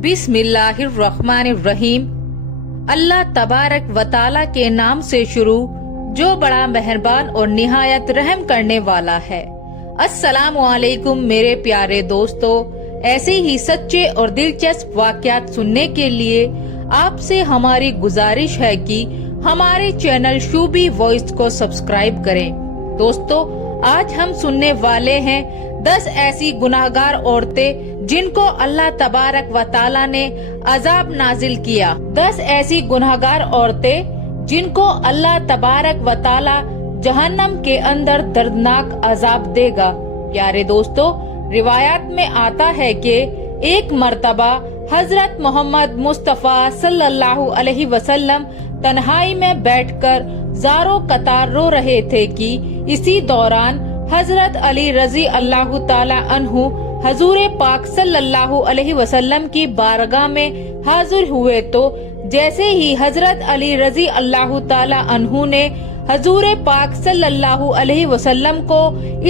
बिस्मिल्लाहिर्रहमानिर्रहीम। अल्लाह तबारक व ताला के नाम से शुरू जो बड़ा मेहरबान और निहायत रहम करने वाला है। अस्सलामु अलैकुम मेरे प्यारे दोस्तों, ऐसे ही सच्चे और दिलचस्प वाक़यात सुनने के लिए आपसे हमारी गुजारिश है कि हमारे चैनल शूबी वॉइस को सब्सक्राइब करें। दोस्तों, आज हम सुनने वाले हैं 10 ऐसी गुनाहगार औरतें जिनको अल्लाह तबारक व ताला ने अजाब नाजिल किया। 10 ऐसी गुनाहगार औरतें जिनको अल्लाह तबारक व ताला जहन्नम के अंदर दर्दनाक अजाब देगा। प्यारे दोस्तों, रिवायात में आता है कि एक मर्तबा हजरत मोहम्मद मुस्तफा सल्लल्लाहु अलैहि वसल्लम तन्हाई में बैठकर ज़ारो कतार रो रहे थे कि इसी दौरान हजरत अली रजी अल्लाह ताला अन्हु हजूर पाक सल्लल्लाहु अलैहि वसल्लम की बारगाह में हाजिर हुए। तो जैसे ही हजरत अली रजी अल्लाह ताला अन्हु ने हजूर पाक सल्लल्लाहु अलैहि वसल्लम को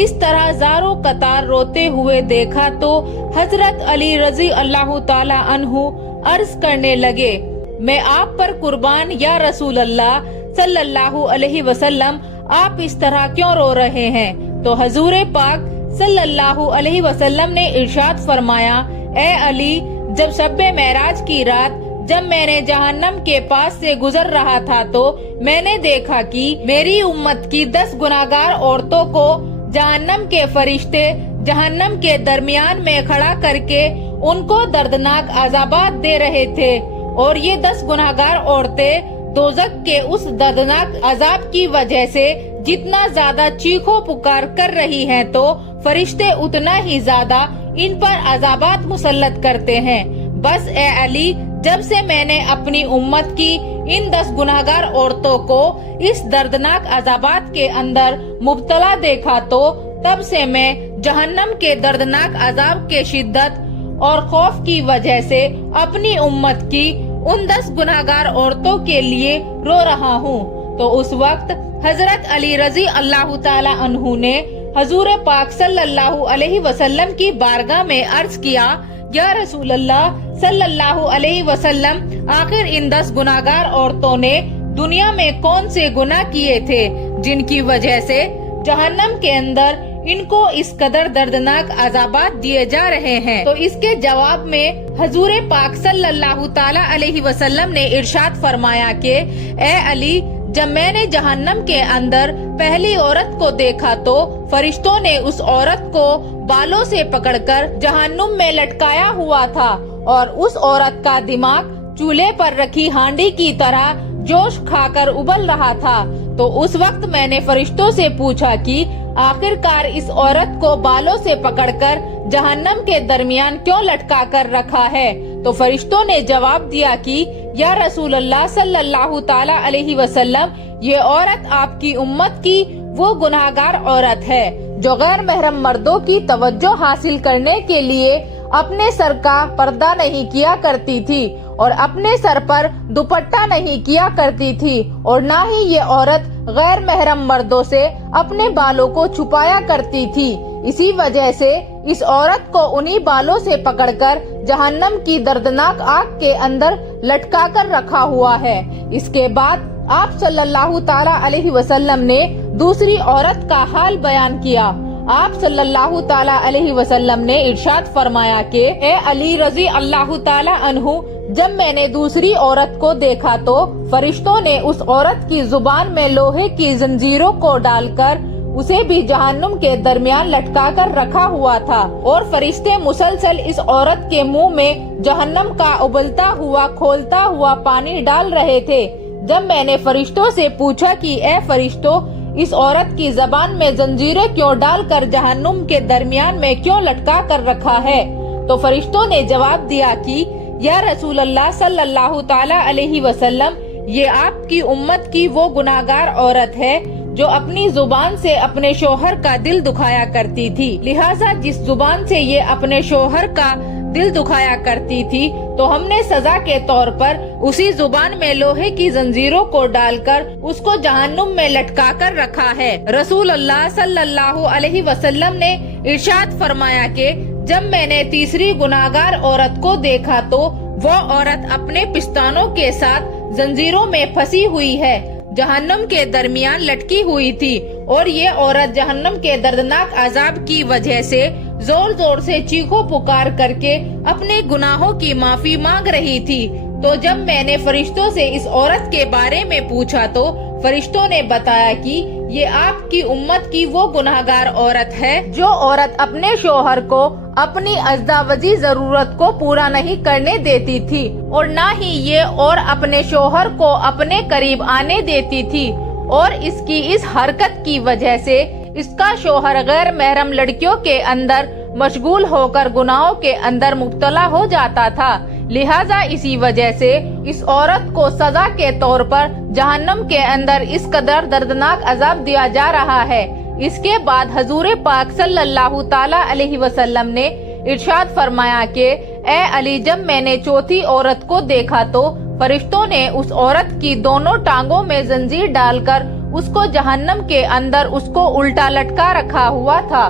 इस तरह ज़ारो कतार रोते हुए देखा तो हजरत अली रजी अल्लाह ताला अन्हु अर्ज करने लगे, मैं आप पर कुर्बान या रसूल अल्लाह सल्लल्लाहु अलैहि वसल्लम, आप इस तरह क्यों रो रहे हैं? तो हजूर पाक सल्लल्लाहु अलैहि वसल्लम ने इरशाद फरमाया, ए अली, जब शब्बे मेराज की रात जब मैंने जहन्नम के पास से गुजर रहा था तो मैंने देखा कि मेरी उम्मत की 10 गुनाहगार औरतों को जहन्नम के फरिश्ते जहन्नम के दरमियान में खड़ा करके उनको दर्दनाक अज़ाबात दे रहे थे, और ये 10 गुनाहगार औरतें दोज़ख के उस दर्दनाक अजाब की वजह से जितना ज्यादा चीखो पुकार कर रही हैं तो फरिश्ते उतना ही ज्यादा इन पर अजाबात मुसल्लत करते हैं। बस ए अली, जब से मैंने अपनी उम्मत की इन 10 गुनाहगार औरतों को इस दर्दनाक अजाबात के अंदर मुब्तला देखा तो तब से मैं जहन्नम के दर्दनाक अजाब के शिद्दत और खौफ की वजह से अपनी उम्मत की उन 10 गुनाहगार औरतों के लिए रो रहा हूँ। तो उस वक्त हजरत अली रजी अल्लाह ताला अन्हु ने हजूर पाक सल्लल्लाहु अलैहि वसल्लम की बारगाह में अर्ज किया, या रसूल अल्लाह सल्लल्लाहु अलैहि वसल्लम, आखिर इन 10 गुनाहगार औरतों ने दुनिया में कौन से गुनाह किए थे जिनकी वजह से जहन्नम के अंदर इनको इस कदर दर्दनाक अजाबात दिए जा रहे हैं? तो इसके जवाब में हजूर पाक सल्लल्लाहु ताला अलैहि वसल्लम ने इरशाद फरमाया कि ए अली, जब मैंने जहन्नम के अंदर पहली औरत को देखा तो फरिश्तों ने उस औरत को बालों से पकड़कर जहन्नुम में लटकाया हुआ था और उस औरत का दिमाग चूल्हे पर रखी हांडी की तरह जोश खाकर उबल रहा था। तो उस वक्त मैंने फरिश्तों से पूछा कि आखिरकार इस औरत को बालों से पकड़कर जहन्नम के दरमियान क्यों लटका कर रखा है? तो फरिश्तों ने जवाब दिया कि या रसूल अल्लाह सल्लल्लाहु ताला अलैहि वसल्लम, ये औरत आपकी उम्मत की वो गुनाहगार औरत है जो गैर महरम मर्दों की तवज्जो हासिल करने के लिए अपने सर का पर्दा नहीं किया करती थी और अपने सर पर दुपट्टा नहीं किया करती थी, और न ही ये औरत गैर महरम मर्दों से अपने बालों को छुपाया करती थी। इसी वजह से इस औरत को उन्हीं बालों से पकड़कर जहन्नम की दर्दनाक आग के अंदर लटका कर रखा हुआ है। इसके बाद आप सल्लल्लाहु ताला अलैहि वसल्लम ने दूसरी औरत का हाल बयान किया। आप सल्लल्लाहु ताला अलैहि वसल्लम ने इरशाद फरमाया कि ए अली रजी अल्लाह ताला अन्हु, जब मैंने दूसरी औरत को देखा तो फरिश्तों ने उस औरत की जुबान में लोहे की जंजीरों को डालकर उसे भी जहन्नुम के दरमियान लटका कर रखा हुआ था, और फरिश्ते मुसलसल इस औरत के मुंह में जहन्नम का उबलता हुआ खोलता हुआ पानी डाल रहे थे। जब मैंने फरिश्तों से पूछा कि ए फरिश्तों, इस औरत की जबान में जंजीरें क्यों डालकर जहन्नुम के दरमियान में क्यों लटका कर रखा है? तो फरिश्तों ने जवाब दिया कि या रसूल अल्लाह सल्लल्लाहु ताला अलैहि वसल्लम, ये आपकी उम्मत की वो गुनाहगार औरत है जो अपनी जुबान से अपने शोहर का दिल दुखाया करती थी। लिहाजा जिस जुबान से ये अपने शोहर का दिल दुखाया करती थी तो हमने सजा के तौर पर उसी जुबान में लोहे की जंजीरों को डालकर उसको जहन्नुम में लटका कर रखा है। रसूल अल्लाह सल्लल्लाहु अलैहि वसल्लम ने इरशाद फरमाया कि जब मैंने तीसरी गुनाहगार औरत को देखा तो वो औरत अपने पिस्तानों के साथ जंजीरों में फंसी हुई है, जहन्नम के दरमियान लटकी हुई थी, और ये औरत जहन्नम के दर्दनाक अजाब की वजह से जोर जोर से चीखो पुकार करके अपने गुनाहों की माफी मांग रही थी। तो जब मैंने फरिश्तों से इस औरत के बारे में पूछा तो फरिश्तों ने बताया कि ये आपकी उम्मत की वो गुनाहगार औरत है जो औरत अपने शोहर को अपनी अज़दावजी जरूरत को पूरा नहीं करने देती थी, और ना ही ये और अपने शोहर को अपने करीब आने देती थी, और इसकी इस हरकत की वजह से इसका शोहर गैर महरम लड़कियों के अंदर मशगूल होकर गुनाहों के अंदर मुब्तला हो जाता था। लिहाजा इसी वजह से इस औरत को सजा के तौर पर जहन्नम के अंदर इस कदर दर्दनाक अजाब दिया जा रहा है। इसके बाद हजूर पाक सल्लल्लाहु ताला अलैहि वसल्लम ने इरशाद फरमाया कि ए अली, जब मैंने चौथी औरत को देखा तो फरिश्तों ने उस औरत की दोनों टांगों में जंजीर डालकर उसको जहन्नम के अंदर उसको उल्टा लटका रखा हुआ था।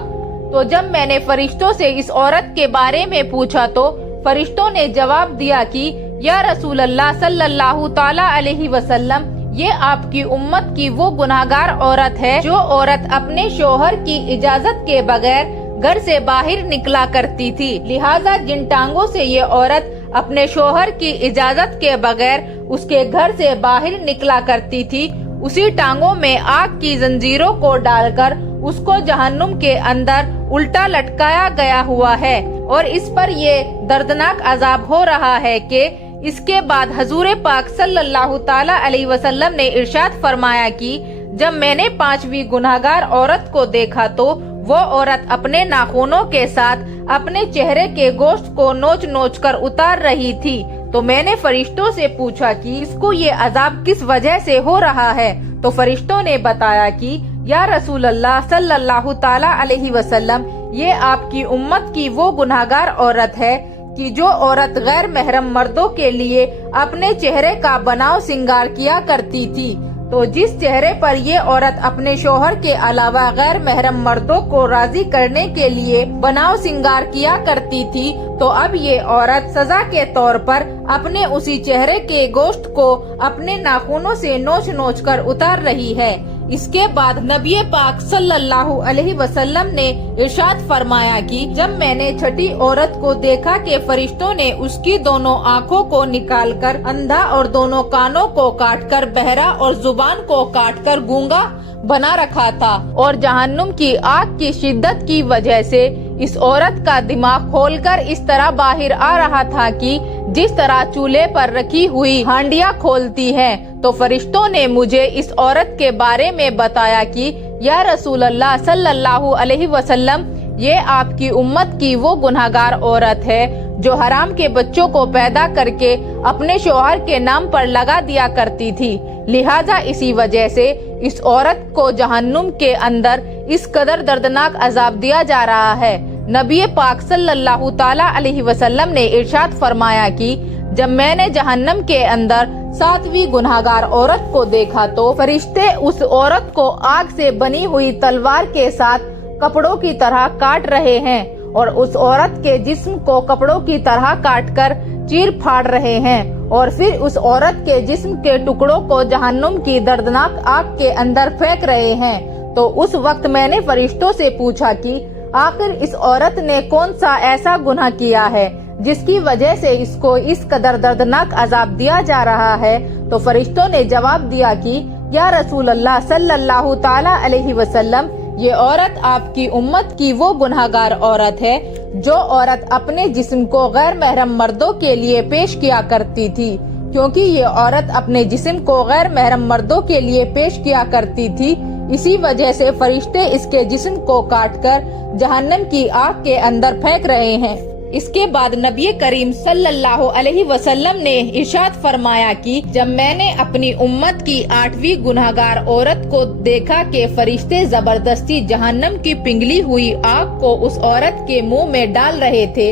तो जब मैंने फरिश्तों से इस औरत के बारे में पूछा तो फरिश्तों ने जवाब दिया कि या रसूल अल्लाह सल्लल्लाहु ताला अलैहि वसल्लम, ये आपकी उम्मत की वो गुनाहगार औरत है जो औरत अपने शोहर की इजाजत के बगैर घर से बाहर निकला करती थी। लिहाजा जिन टांगों से ये औरत अपने शोहर की इजाजत के बगैर उसके घर से बाहर निकला करती थी, उसी टांगों में आग की जंजीरों को डालकर उसको जहन्नुम के अंदर उल्टा लटकाया गया हुआ है। और इस पर ये दर्दनाक अजाब हो रहा है कि इसके बाद हजूर पाक सल्लल्लाहु ताला अलैहि वसल्लम ने इरशाद फरमाया कि जब मैंने पांचवी गुनाहगार औरत को देखा तो वो औरत अपने नाखूनों के साथ अपने चेहरे के गोश्त को नोच नोच कर उतार रही थी। तो मैंने फरिश्तों से पूछा कि इसको ये अजाब किस वजह से हो रहा है। तो फरिश्तों ने बताया कि या रसूल अल्लाह सल्लल्लाहु ताला अलैहि वसल्लम, ये आपकी उम्मत की वो गुनाहगार औरत है कि जो औरत गैर महरम मर्दों के लिए अपने चेहरे का बनाव सिंगार किया करती थी। तो जिस चेहरे पर ये औरत अपने शोहर के अलावा गैर महरम मर्दों को राजी करने के लिए बनाव सिंगार किया करती थी, तो अब ये औरत सजा के तौर पर अपने उसी चेहरे के गोश्त को अपने नाखूनों से नोच नोच कर उतार रही है। इसके बाद नबी पाक सल्लल्लाहु अलैहि वसल्लम ने इरशाद फरमाया कि जब मैंने छठी औरत को देखा कि फरिश्तों ने उसकी दोनों आँखों को निकालकर अंधा और दोनों कानों को काटकर बहरा और जुबान को काटकर गूंगा बना रखा था, और जहन्नुम की आग की शिद्दत की वजह से इस औरत का दिमाग खोलकर इस तरह बाहर आ रहा था कि जिस तरह चूल्हे पर रखी हुई हांडियां खोलती हैं। तो फरिश्तों ने मुझे इस औरत के बारे में बताया कि या रसूल अल्लाह सल्लल्लाहु अलैहि वसल्लम, ये आपकी उम्मत की वो गुनाहगार औरत है जो हराम के बच्चों को पैदा करके अपने शोहर के नाम पर लगा दिया करती थी। लिहाजा इसी वजह से इस औरत को जहन्नुम के अंदर इस कदर दर्दनाक अजाब दिया जा रहा है। नबी पाक सल्लल्लाहु ताला अलैहि वसल्लम ने इरशाद फरमाया कि जब मैंने जहन्नम के अंदर सातवीं गुनाहगार औरत को देखा तो फरिश्ते उस औरत को आग से बनी हुई तलवार के साथ कपड़ों की तरह काट रहे हैं, और उस औरत के जिस्म को कपड़ों की तरह काटकर चीर फाड़ रहे हैं, और फिर उस औरत के जिस्म के टुकड़ों को जहन्नुम की दर्दनाक आग के अंदर फेंक रहे हैं। तो उस वक्त मैंने फरिश्तों से पूछा कि आखिर इस औरत ने कौन सा ऐसा गुनाह किया है जिसकी वजह से इसको इस कदर दर्दनाक अजाब दिया जा रहा है। तो फरिश्तों ने जवाब दिया कि या रसूल अल्लाह सल्लल्लाहु ताला अलैहि वसल्लम, ये औरत आपकी उम्मत की वो गुनाहगार औरत है जो औरत अपने जिस्म को गैर महरम मर्दों के लिए पेश किया करती थी। क्योंकि ये औरत अपने जिस्म को गैर महरम मर्दों के लिए पेश किया करती थी, इसी वजह से फरिश्ते इसके जिस्म को काटकर जहन्नम की आग के अंदर फेंक रहे हैं। इसके बाद नबी करीम सल्लल्लाहु अलैहि वसल्लम ने इरशाद फरमाया कि जब मैंने अपनी उम्मत की 8वीं गुनाहगार औरत को देखा कि फरिश्ते जबरदस्ती जहन्नम की पिघली हुई आग को उस औरत के मुंह में डाल रहे थे,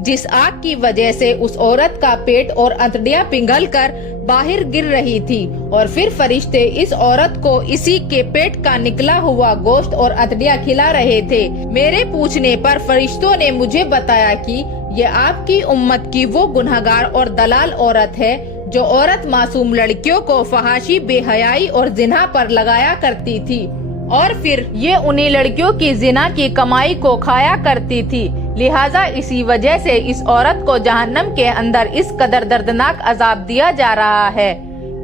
जिस आग की वजह से उस औरत का पेट और अंतड़ियां पिघल कर बाहर गिर रही थी, और फिर फरिश्ते इस औरत को इसी के पेट का निकला हुआ गोश्त और अंतड़ियां खिला रहे थे। मेरे पूछने पर फरिश्तों ने मुझे बताया कि ये आपकी उम्मत की वो गुनहगार और दलाल औरत है जो औरत मासूम लड़कियों को फहाशी, बेहयाई और जिना पर लगाया करती थी, और फिर ये उन्हीं लड़कियों की जिना की कमाई को खाया करती थी। लिहाजा इसी वजह से इस औरत को जहन्नम के अंदर इस कदर दर्दनाक अजाब दिया जा रहा है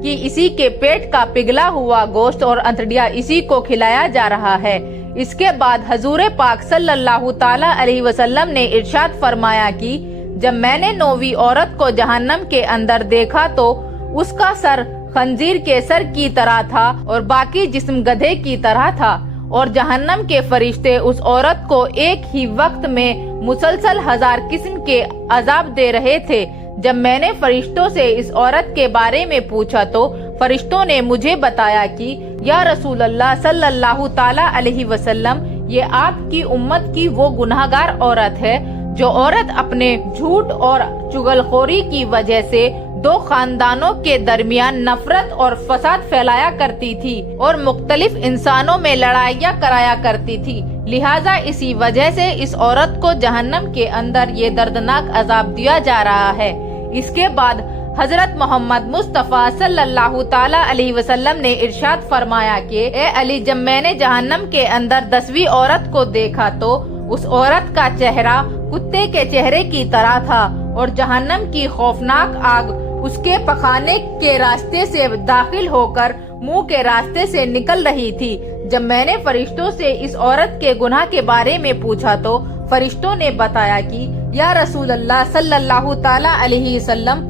कि इसी के पेट का पिघला हुआ गोश्त और अंतड़ियां इसी को खिलाया जा रहा है। इसके बाद हजूर पाक सल्लल्लाहु ताला अलैहि वसल्लम ने इरशाद फरमाया कि जब मैंने 9वीं औरत को जहन्नम के अंदर देखा तो उसका सर खंजीर के सर की तरह था और बाकी जिस्म गधे की तरह था, और जहन्नम के फरिश्ते उस औरत को एक ही वक्त में मुसलसल 1000 किस्म के अजाब दे रहे थे। जब मैंने फरिश्तों से इस औरत के बारे में पूछा तो फरिश्तों ने मुझे बताया कि या रसूल अल्लाह सल्लल्लाहु ताला अलैहि वसल्लम, ये आपकी उम्मत की वो गुनाहगार औरत है जो औरत अपने झूठ और चुगलखोरी की वजह से 2 खानदानों के दरमियान नफरत और फसाद फैलाया करती थी और मुख्तलिफ इंसानों में लड़ाइयाँ कराया करती थी। लिहाजा इसी वजह से इस औरत को जहन्नम के अंदर ये दर्दनाक अजाब दिया जा रहा है। इसके बाद हजरत मोहम्मद मुस्तफ़ा सल्लल्लाहु ताला अलैहि वसल्लम ने इरशाद फरमाया कि ए अली, जब मैंने जहन्नम के अंदर 10वीं औरत को देखा तो उस औरत का चेहरा कुत्ते के चेहरे की तरह था और जहन्नम की खौफनाक आग उसके पखाने के रास्ते से दाखिल होकर मुंह के रास्ते से निकल रही थी। जब मैंने फरिश्तों से इस औरत के गुनाह के बारे में पूछा तो फरिश्तों ने बताया कि या रसूल अल्लाह सल्लल्लाहु ताला अलैहि वसल्लम,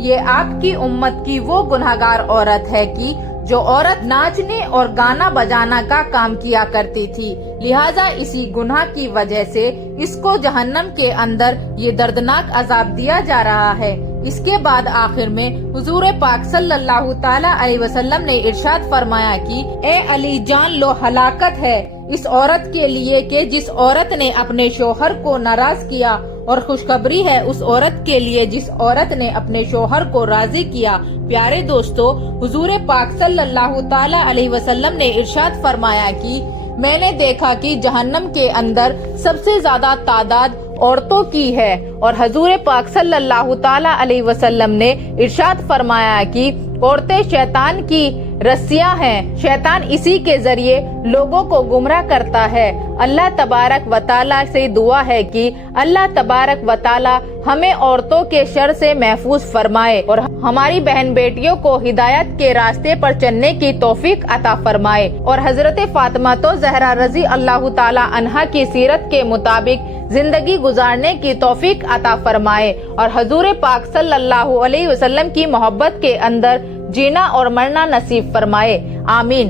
ये आपकी उम्मत की वो गुनाहगार औरत है कि जो औरत नाचने और गाना बजाना का काम किया करती थी। लिहाजा इसी गुनाह की वजह से इसको जहन्नम के अंदर ये दर्दनाक अजाब दिया जा रहा है। इसके बाद आखिर में हुजूर पाक सल्लल्लाहु ताला अलैहि वसल्लम ने इरशाद फरमाया कि ए अली, जान लो हलाकत है इस औरत के लिए कि जिस औरत ने अपने शोहर को नाराज किया, और खुशखबरी है उस औरत के लिए जिस औरत ने अपने शोहर को राजी किया। प्यारे दोस्तों, हुजूर पाक सल्लल्लाहु ताला अलैहि वसल्लम ने इरशाद फरमाया कि मैंने देखा कि जहन्नम के अंदर सबसे ज्यादा तादाद औरतों की है, और हजूर पाक सल्लल्लाहु ताला अलैहि वसल्लम ने इरशाद फरमाया कि औरतें शैतान की रस्सियां हैं, शैतान इसी के जरिए लोगों को गुमराह करता है। अल्लाह तबारक व ताला से दुआ है कि अल्लाह तबारक व ताला हमें औरतों के शर से महफूज फरमाए और हमारी बहन बेटियों को हिदायत के रास्ते पर चलने की तौफीक अता फरमाए, और हजरत फातिमा तो ज़हरा रज़ी अल्लाह ताला अन्हा की सीरत के मुताबिक जिंदगी गुजारने की तौफीक अता फरमाए, और हजूर पाक सल्लल्लाहु अलैहि वसल्लम की मोहब्बत के अंदर जीना और मरना नसीब फरमाए। आमीन।